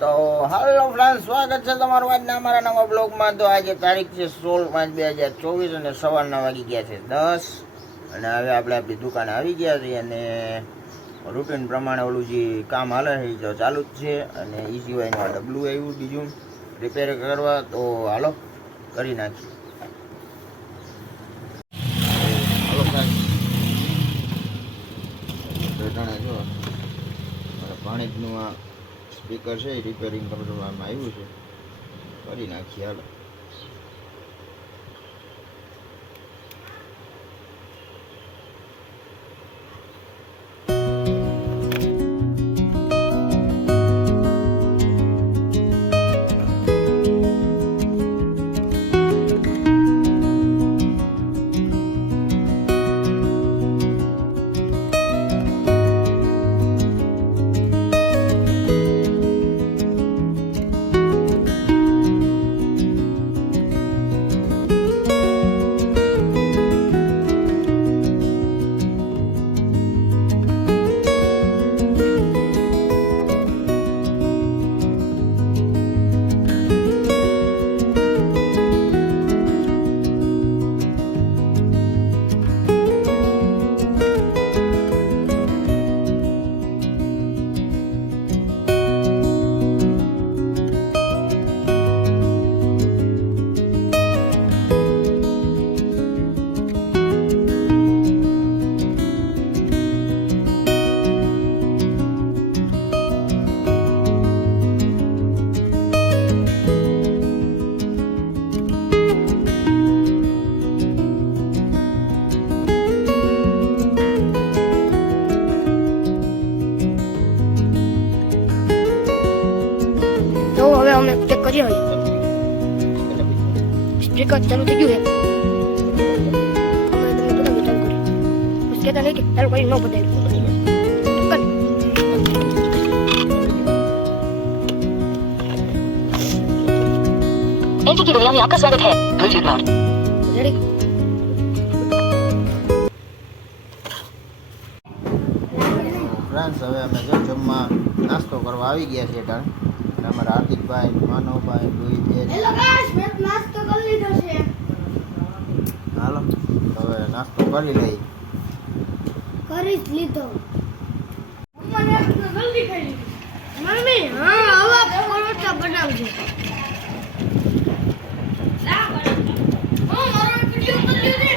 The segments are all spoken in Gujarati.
તો હાલો ફ્રેન્ડ, સ્વાગત છે તમારું આજના અમારા નવા બ્લોગમાં. તો આજે તારીખ છે 16/5/2024 અને સવારના વાગી ગયા છે 10. અને હવે આપણે આપણી દુકાને આવી ગયા છીએ અને રૂટીન પ્રમાણે ઓલું જે કામ હાલે છે એ તો ચાલુ જ છે. અને એ સિવાયનું આ ડબલું આવ્યું બીજું રિપેર કરવા, તો હાલો કરી નાખીએ. હાલો ફ્રેન્ડ, જો પાણીનું આ સ્પીકર છે એ રિપેરિંગ કરવામાં આવ્યું છે, કરી નાખીએ હાલો. અમે ચેક કરીએ હવે સ્પીકર ચાલુ થઈ ગયું છે. અમે તમને બતાવી ચાલુ કરી બસ કહેતા નહીં કે ચાલુ કરી ન બતાવ્યું. एनटी की दुनिया में आपका स्वागत है. Bluetooth mode. રેડી ફ્રેન્ડ્સ, હવે અમે જો જમવા નાસ્તો કરવા આવી ગયા છીએ ટાણ. અને અમારા હાર્દિકભાઈ, માનવભાઈ, રોહિતભાઈ, હેલો ગાઈસ, મેં નાસ્તો કરી લીધો છે. હાલો હવે નાસ્તો કરી લઈ. કરી જ લીધો. મમ્મા નાસ્તો જલ્દી કરી લીધો. મમ્મી હા આવા પરોઠા બનાવજો. મારો વિડિયો ઉતારી લે.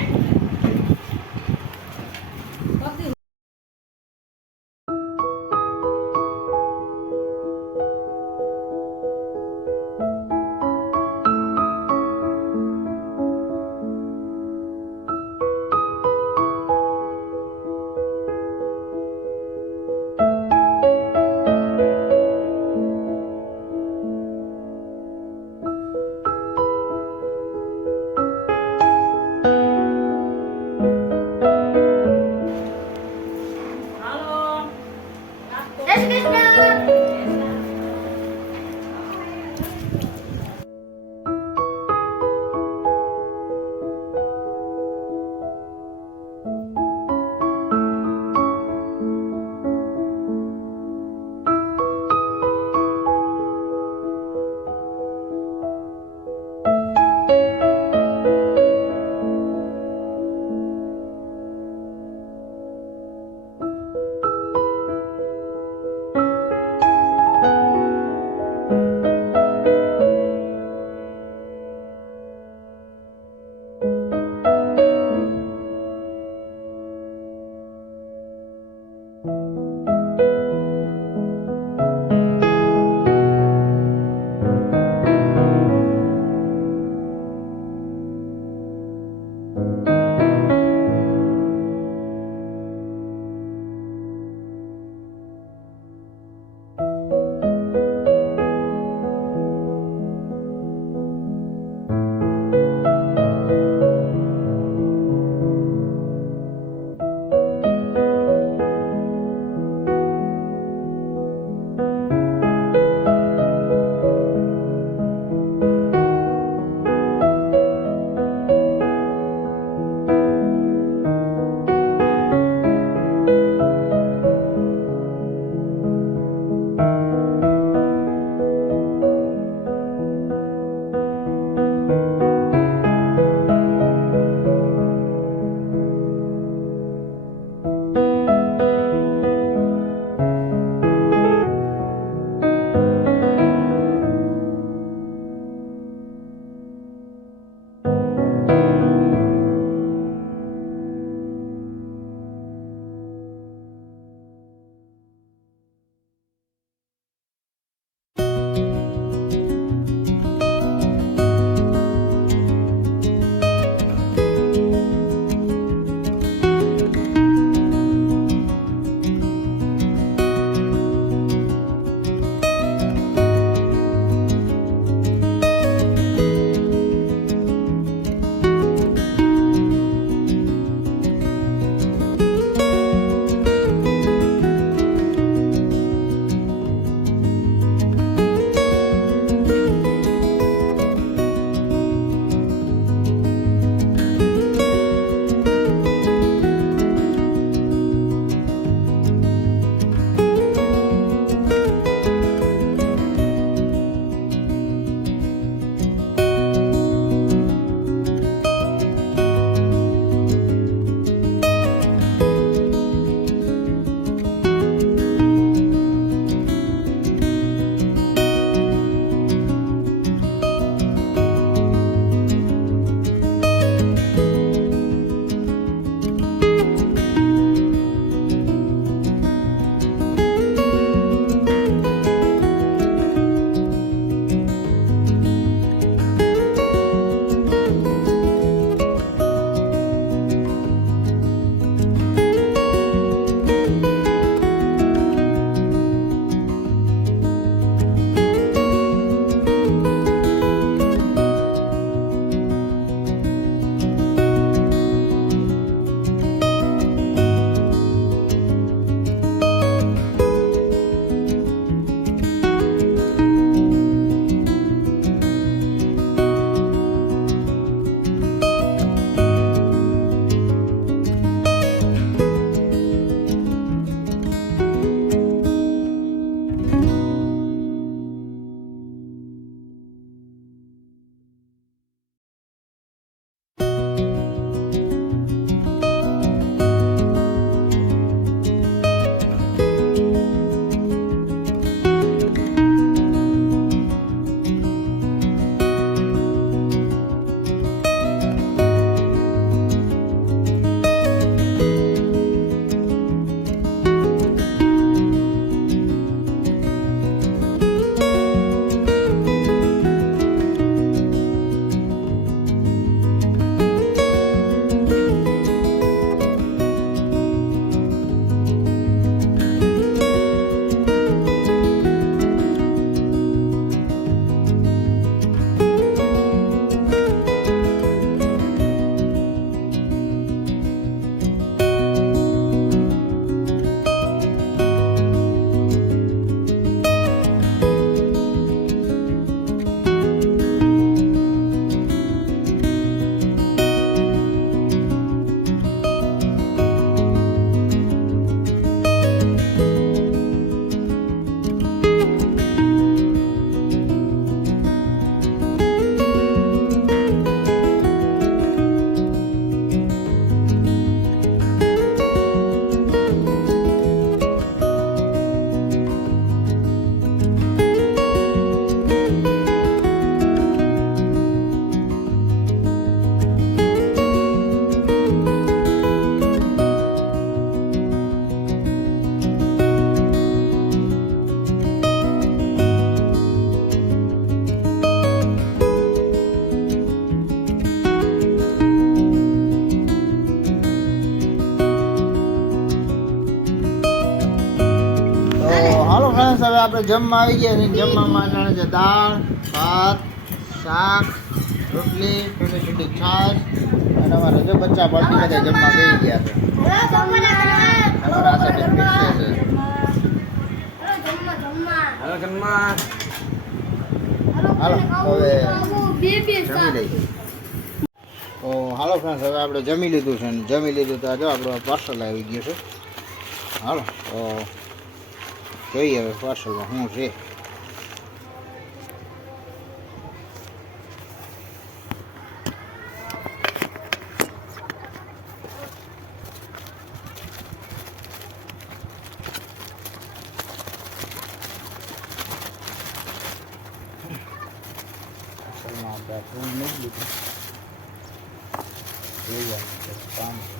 જમવા આવી ગયા છે. જમવામાં જાણે છે દાળ, ભાત, શાક, રોટલી, ઠંડી ઠંડી છાશ અને અમારા જો બચ્ચા પાર્ટી બધા જમવા બેસી ગયા છે. અમારા આ સાથે બેસે છે. હાલો જમવા. હાલો હવે જમી લઈએ. તો હાલો ફ્રેન્ડ્સ, હવે આપણે જમી લીધું છે ને જમી લીધું તો જો આપણું પાર્સલ આવી ગયું છે. હાલો તો જોઈએ હવે પાર્સલમાં શું છે. પાર્સલમાં આપણે ફોન નથી લીધું. જોઈએ કામ છે.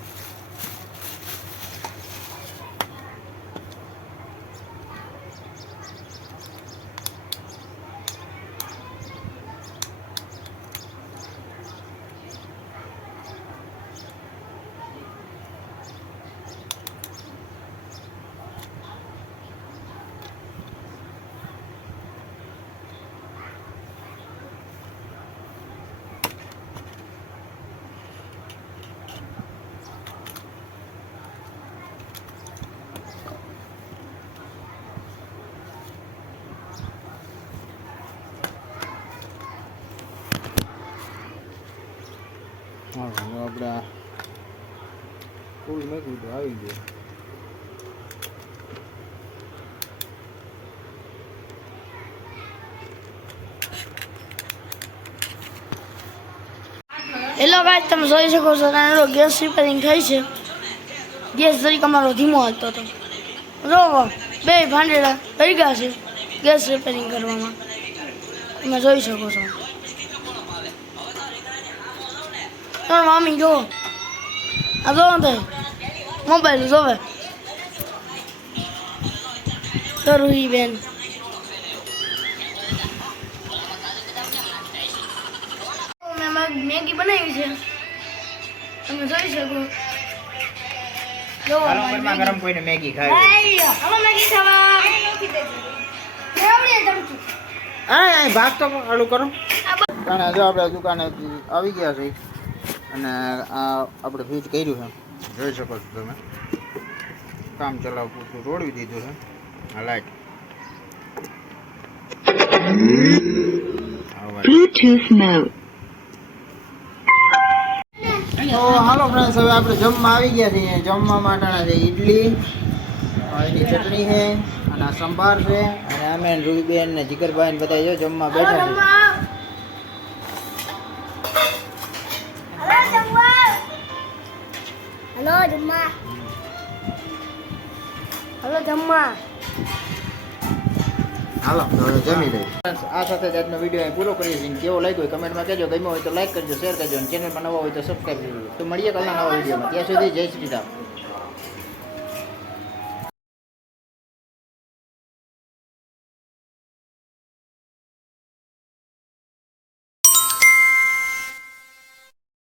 આપણે ફૂલ મેકવું તો આવી ગયું. હેલો ગાઈસ, તમે જોઈ શકો છો કે ગેસ રિપેરિંગ થઈ છે. ગેસ જરીક અમારો ધીમો હાલતો હતો. જો બે ભાંડેડા થઈ ગયા છે ગેસ રિપેરિંગ કરવામાં. તમે જોઈ શકો છો. મામી જો આ જો ને મોબાઈલ જોવે તરુઈ બેન. મેં મેગી બનાવી છે, તમે જોઈ શકો. જો ગરમા ગરમ કોઈને મેગી ખાવી. હાલો મેગી ખાવા. હા ભાગ તો આડું કરો. અને જો આપણે દુકાને આવી ગયા છે અને આ આપણે ફીટ કર્યું છે. જોઈ શકો છો તમે. કામ ચલાવ પૂરતું રોડવી દીધું છે. આ લાઈટ Bluetooth mode. તો હાલો ફ્રેન્ડ્સ, હવે આપણે જમવા આવી ગયા છીએ. જમવા માટેના છે ઈડલી, એની ચટણી છે અને આ સંભાર છે અને અમે રૂબીબેન ને જીગરભાઈ ને બધા જો જમવા બેઠા છે. હલો જમવા. હલો જમવા. હાલો તો હવે જમી લઈએ. આ સાથે જ આજનો વિડીયો અહીં પૂરો કરીએ છીએ. કેવો લાગ્યો કમેન્ટમાં કહેજો. ગમ્યો હોય તો લાઈક કરજો, શેર કરજો અને ચેનલમાં નવા હોય તો સબસ્ક્રાઈબ કરજો. તો મળીએ કાલના નવા વિડીયોમાં. ત્યાં સુધી જય શ્રી રામ.